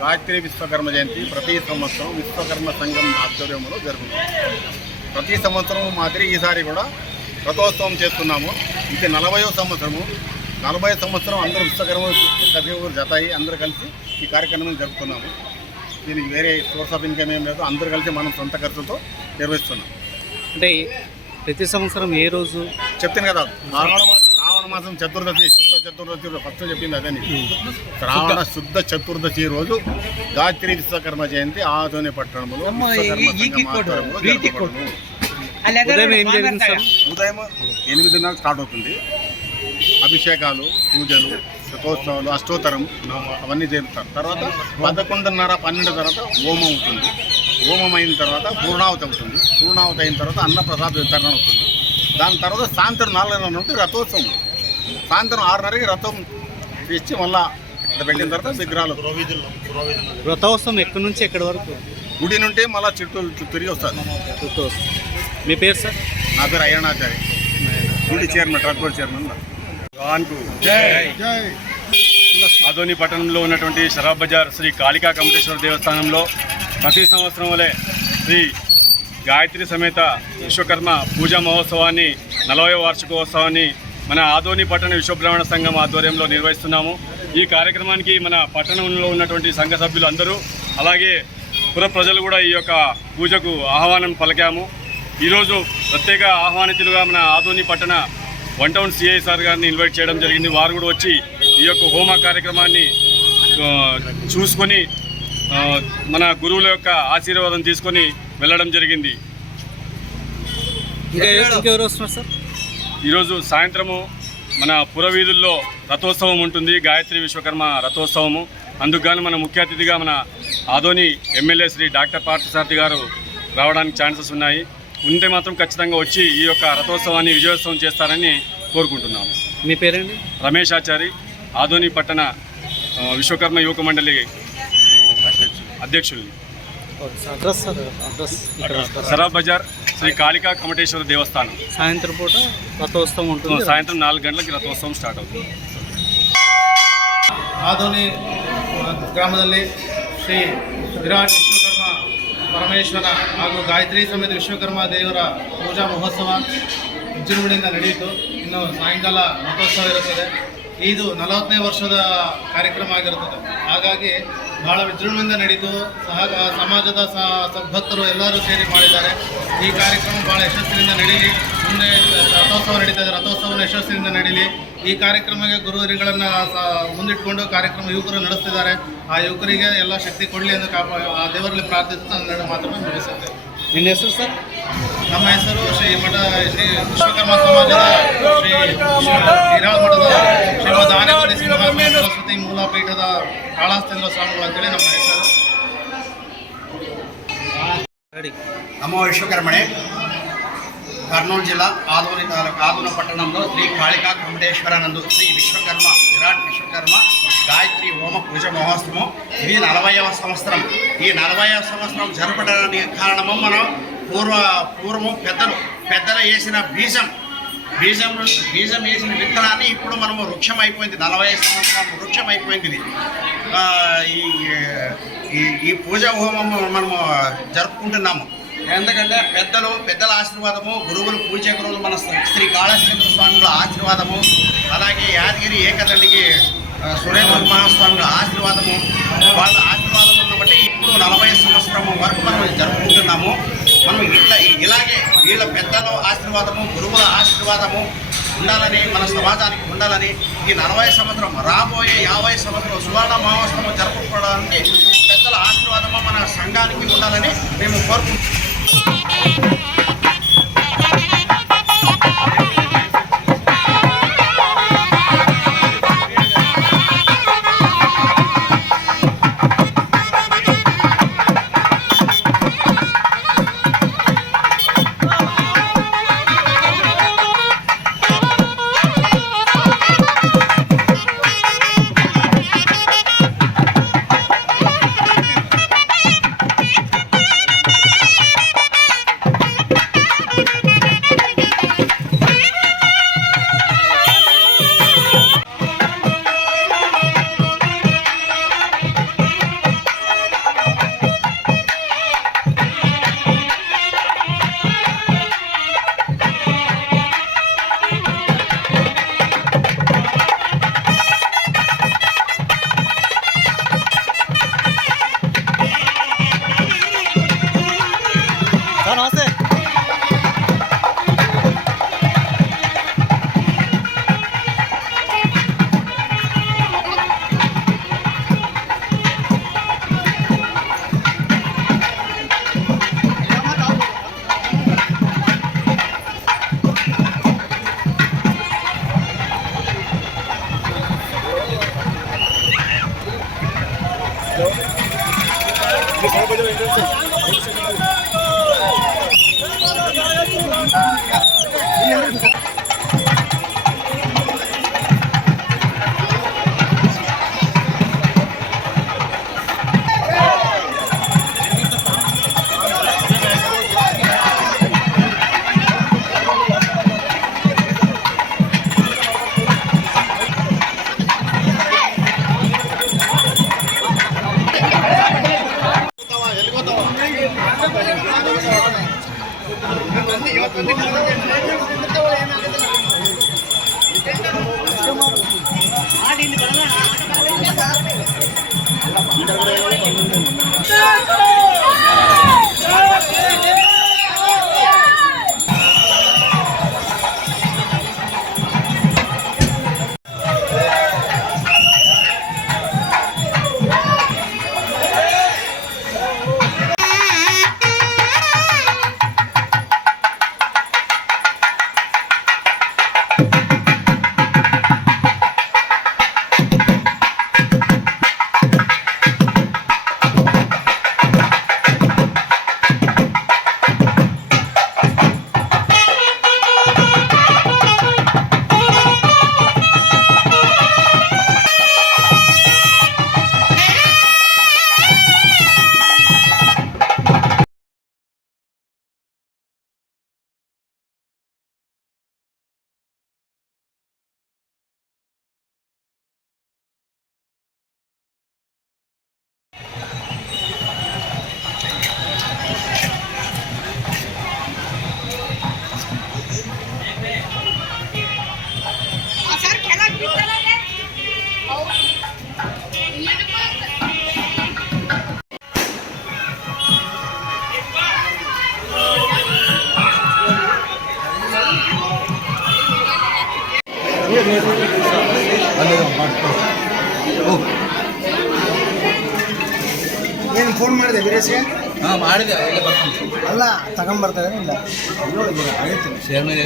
గాయత్రి విశ్వకర్మ జయంతి ప్రతి సంవత్సరం విశ్వకర్మ సంఘం ఆధ్వర్యంలో జరుగుతుంది. ప్రతి సంవత్సరం మాదిరి ఈసారి కూడా రథోత్సవం చేస్తున్నాము. ఇది 40వ సంవత్సరము. 40 సంవత్సరం అందరూ విశ్వకర్మ జతాయి అందరూ కలిసి ఈ కార్యక్రమం జరుపుతున్నాము. దీనికి వేరే సోర్స్ ఆఫ్ ఇన్కమ్ ఏం లేదు, అందరూ కలిసి మనం సొంత ఖర్చుతో నిర్వహిస్తున్నాం. అంటే ప్రతి సంవత్సరం ఏ రోజు చెప్తాను కదా, శ్రావణ మాసం చతుర్దశి, శుద్ధ చతుర్దశి ఫస్ట్ చెప్పింది అదే. శ్రావణ శుద్ధ చతుర్దశి రోజు గాయత్రి విశ్వకర్మ జయంతి ఆదోని పట్టణంలో ఉదయం 8:30 స్టార్ట్ అవుతుంది. అభిషేకాలు, పూజలు, రథోత్సవాలు, అష్టోత్తరం అవన్నీ జరుపుతారు. తర్వాత 11:30-12 తర్వాత హోమం అవుతుంది. హోమం అయిన తర్వాత పూర్ణావతి అవుతుంది. పూర్ణావతి అయిన తర్వాత అన్నప్రసాద వితరణ అవుతుంది. దాని తర్వాత సాయంత్రం 4:30 నుండి రథోత్సవం. సాయంత్రం 6:30కి రథం తెచ్చి మళ్ళా ఇక్కడ పెట్టిన తర్వాత విగ్రహాలు. రథోత్సవం ఎక్కడి నుంచి ఎక్కడి వరకు? గుడి నుండి మళ్ళీ చుట్టూ తిరిగి వస్తారు. మీ పేరు సార్? నా పేరు అయ్యనాచారి, గుడి chairman, truck board chairman. Adoni పట్టణంలో ఉన్నటువంటి షరాబ్ బజార్ శ్రీ కాళికా కమటేశ్వర దేవస్థానంలో ప్రతి సంవత్సరం వలె శ్రీ గాయత్రి సమేత విశ్వకర్మ పూజా మహోత్సవాన్ని 40వ వార్షికోత్సవాన్ని మన ఆదోని పట్టణ విశ్వబ్రాహ్మణ సంఘం ఆధ్వర్యంలో నిర్వహిస్తున్నాము. ఈ కార్యక్రమానికి మన పట్టణంలో ఉన్నటువంటి సంఘ సభ్యులు అందరూ, అలాగే పుర ప్రజలు కూడా ఈ యొక్క పూజకు ఆహ్వానం పలికాము. ఈరోజు ప్రత్యేక ఆహ్వానితులుగా మన ఆదోని పట్టణ 1 టౌన్ సిఐ సార్ గారిని ఇన్వైట్ చేయడం జరిగింది. వారు కూడా వచ్చి ఈ యొక్క హోమ కార్యక్రమాన్ని చూసుకొని మన గురువుల యొక్క ఆశీర్వాదం తీసుకొని వెళ్ళడం జరిగింది. ఇంకెవరు వస్తున్నారు సార్? ఈరోజు సాయంత్రము మన పురవీధుల్లో రథోత్సవం ఉంటుంది, గాయత్రి విశ్వకర్మ రథోత్సవము. అందుకు మన ముఖ్య అతిథిగా మన ఆదోని ఎమ్మెల్యే శ్రీ డాక్టర్ పార్థసారథి గారు రావడానికి ఛాన్సెస్ ఉన్నాయి. ఉంటే మాత్రం ఖచ్చితంగా వచ్చి ఈ యొక్క రథోత్సవాన్ని విజయోత్సవం చేస్తారని కోరుకుంటున్నాము. మీ పేరండి? రమేష్ ఆచారి, ఆదోని పట్టణ విశ్వకర్మ యువక మండలి అధ్యక్షుల్ని. షరాబ్ బజార్ శ్రీ కాళికా కమటేశ్వర దేవస్థానం. సాయంత్రం పూట రథోత్సవం ఉంటుంది. సాయంత్రం 4 గంటలకి రథోత్సవం ಸ್ಟಾರ್ಟ್ అవుతుంది. ಆದೋನಿ ಗ್ರಾಮದಲ್ಲಿ ಶ್ರೀ ವಿರಾಟ್ ವಿಶ್ವಕರ್ಮ ಪರಮೇಶ್ವರ ಹಾಗೂ ಗಾಯತ್ರಿ ಸಮೇತ ವಿಶ್ವಕರ್ಮ ದೇವರ ಪೂಜಾ ಮಹೋತ್ಸವ ವಿಜೃಂಭಣೆಯಿಂದ ನಡೆಯಿತು. ಇನ್ನು ಸಾಯಂಕಾಲ ರಥೋತ್ಸವ ಇರುತ್ತದೆ. ಇದು 40ನೇ ವರ್ಷದ ಕಾರ್ಯಕ್ರಮ ಆಗಿರುತ್ತದೆ. ಹಾಗಾಗಿ ಬಹಳ ವಿಜೃಂಭಣೆಯಿಂದ ನಡೆಯಿತು. ಸಮಾಜದ ಸದ್ಭಕ್ತರು ಎಲ್ಲರೂ ಸೇರಿ ಮಾಡಿದ್ದಾರೆ. ಈ ಕಾರ್ಯಕ್ರಮ ಭಾಳ ಯಶಸ್ಸಿನಿಂದ ನಡೀಲಿ. ಮುಂದೆ ರಥೋತ್ಸವ ನಡೀತದೆ, ರಥೋತ್ಸವನ ಯಶಸ್ಸಿನಿಂದ ನಡೀಲಿ. ಈ ಕಾರ್ಯಕ್ರಮಕ್ಕೆ ಗುರುವರಿಗಳನ್ನು ಮುಂದಿಟ್ಕೊಂಡು ಕಾರ್ಯಕ್ರಮ ಯುವಕರು ನಡೆಸ್ತಿದ್ದಾರೆ. ಆ ಯುವಕರಿಗೆ ಎಲ್ಲ ಶಕ್ತಿ ಕೊಡಲಿ ಎಂದು ಆ ದೇವರಲ್ಲಿ ಪ್ರಾರ್ಥಿಸುತ್ತಾ ನನ್ನ ಮಾತನ್ನು ಮುಗಿಸುತ್ತೇವೆ. ನಿಮ್ಮ ಹೆಸರು ಸರ್? ನಮ್ಮ ಹೆಸರು ಶ್ರೀ ವಿಶ್ವಕರ್ಮ ಸಮಾಜದ ಶ್ರೀ ಹಿರಾಳ್ ಮಠದ ಶ್ರೀಮದ್ ಆನೆಪಲ್ಲಿ ಸಿಂಹಾಸನ ಸರಸ್ವತಿ ಮೂಲಪೀಠದ ಕಾಳಾಸ್ತೇಂದ್ರ ಸ್ವಾಮಿಗಳು ಅಂತೇಳಿ ನಮ್ಮ ಹೆಸರು. నమో విశ్వకర్మణే. కర్నూలు జిల్లా ఆదోని తాలూకా ఆదోని పట్టణంలో శ్రీ కాళికా కమటేశ్వర నందు శ్రీ విశ్వకర్మ విరాట్ విశ్వకర్మ గాయత్రి హోమ పూజ మహోత్సవం. ఇది 40వ సంవత్సరం. ఈ 40వ సంవత్సరం జరపడానికి కారణము మనం పూర్వము పెద్దలు వేసిన బీజం వేసిన విత్తనాన్ని ఇప్పుడు మనము వృక్షం అయిపోయింది. 40 సంవత్సరం వృక్షం అయిపోయింది ఇది. ఈ పూజా హోమము మనము జరుపుకుంటున్నాము. ఎందుకంటే పెద్దల ఆశీర్వాదము, గురువులు పూజా గురువులు మన శ్రీ కాళాశ్రీంద్ర స్వామిల ఆశీర్వాదము, అలాగే యాదగిరి ఏకదండికి సురేంద్ర మహాస్వామిల ఆశీర్వాదము, వాళ్ళ ఆశీర్వాదం ఉన్నబట్టి ఇప్పుడు 40 సంవత్సరం వరకు మనం జరుపుకుంటున్నాము. మనం ఇలాగే వీళ్ళ పెద్దల ఆశీర్వాదము, గురువుల ఆశీర్వాదము ఉండాలని, మన సమాజానికి ఉండాలని, ఈ 40 సంవత్సరం రాబోయే 50 సంవత్సరం సువర్ణ మహోత్సవం జరుపుకోవడానికి పెద్దల ఆశీర్వాదము మన సంఘానికి ఉండాలని మేము కోరుకుంటున్నాము. ಏನು ಫೋನ್ ಮಾಡಿದೆ ವೀರೇಶ್ಗೆ? ಮಾಡಿದೆ, ಎಲ್ಲ ಬರ್ತೀನಿ. ಅಲ್ಲ ತಗೊಂಬರ್ತಾ ಇಲ್ಲ. ಶೇರ್ ಮೇಲೆ